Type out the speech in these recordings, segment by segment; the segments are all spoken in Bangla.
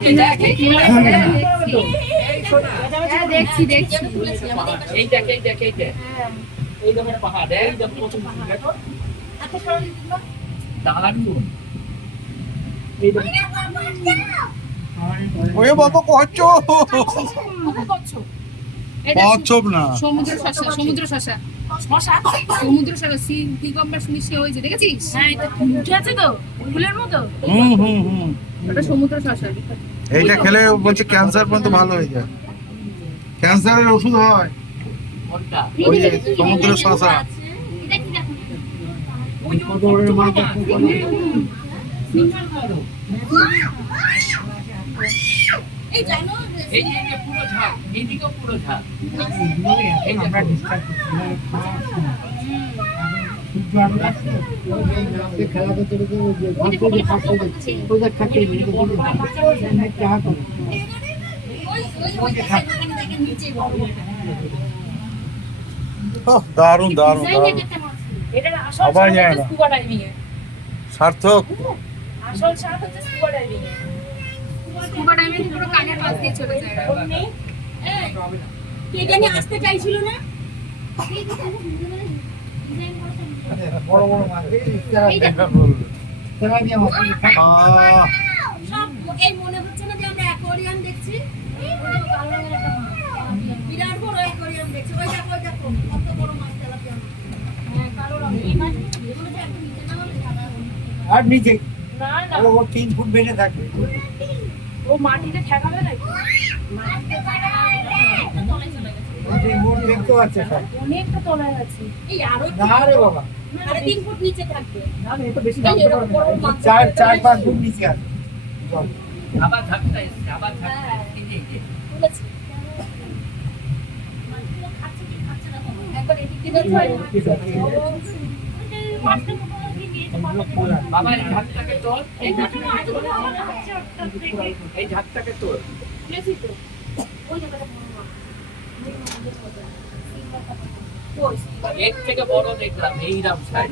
দেখছি ওরে বাবা কচ্ছপ না সমুদ্র শসা কি কম্বার শুনিস ওই যে দেখেছিস? হ্যাঁ এটা উঠে আছে তো ফুলের মতো। ওটা সমুদ্র শসা। এইটা খেলে বলছে ক্যান্সার পর্যন্ত ভালো হয়ে যায়, ক্যান্সারের ওষুধ হয় ওই যে সমুদ্র শসা। দারুন দারুন দারুন, সবাই যায় না সার্থক। আসল স্বাদ হচ্ছে স্কুবা ডাইভিং এ। স্কুবা ডাইভিং পুরো কানের পাশ দিয়ে চলে যায়। কে জানি আসতে চাইছিল না? বড় বড় মাছ এই মনে হচ্ছে না যে আমরা অ্যাকোয়ারিয়াম দেখছি? বিরাট বড় অ্যাকোয়ারিয়াম দেখছি। ওই দেখো কত বড় মাছ তেলাপিয়া। হ্যাঁ কালো রঙের এই মাছ এগুলো যে একদম নিচে না হলে সাদা। আর নিচে না ও 3 ফুট বেড়ে থাকবে। ও মাটিতে ঠেকাবে নাকি? মাটিতে ঠেকাবে তলায় চলে গেছে। এই বোর্ড দেখতে পাচ্ছে সব অনেকটা তলায় আছে। এই আরো না রে বাবা, আরে 3 ফুট নিচে থাকবে। না না এটা বেশি দাম পারবে না, 4-5 ফুট নিচে আছে। আবার ঝাপটা এসছে, আবার ঝাপটা এসছে, এই যে বলেছি মাছগুলো খাচ্ছে কি খাচ্ছে না তখন একবার এদিক দিয়ে মাছটা কোথাও কি নিয়েছে বাবা এই ঝাপটাকে তোল, এই ঝাপটাকে তোল, এই ঝাপটাকে তোল। প্লেসি তো ওই জায়গাটা বড় মাছ এর থেকে বড় দেখলাম এইরকম সাইজ।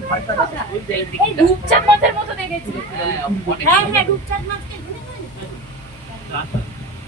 এই রূপচাঁদ মাছের মতো দেখেছি। হ্যাঁ, অনেক হ্যাঁ রূপচাঁদ মাছকে ধরে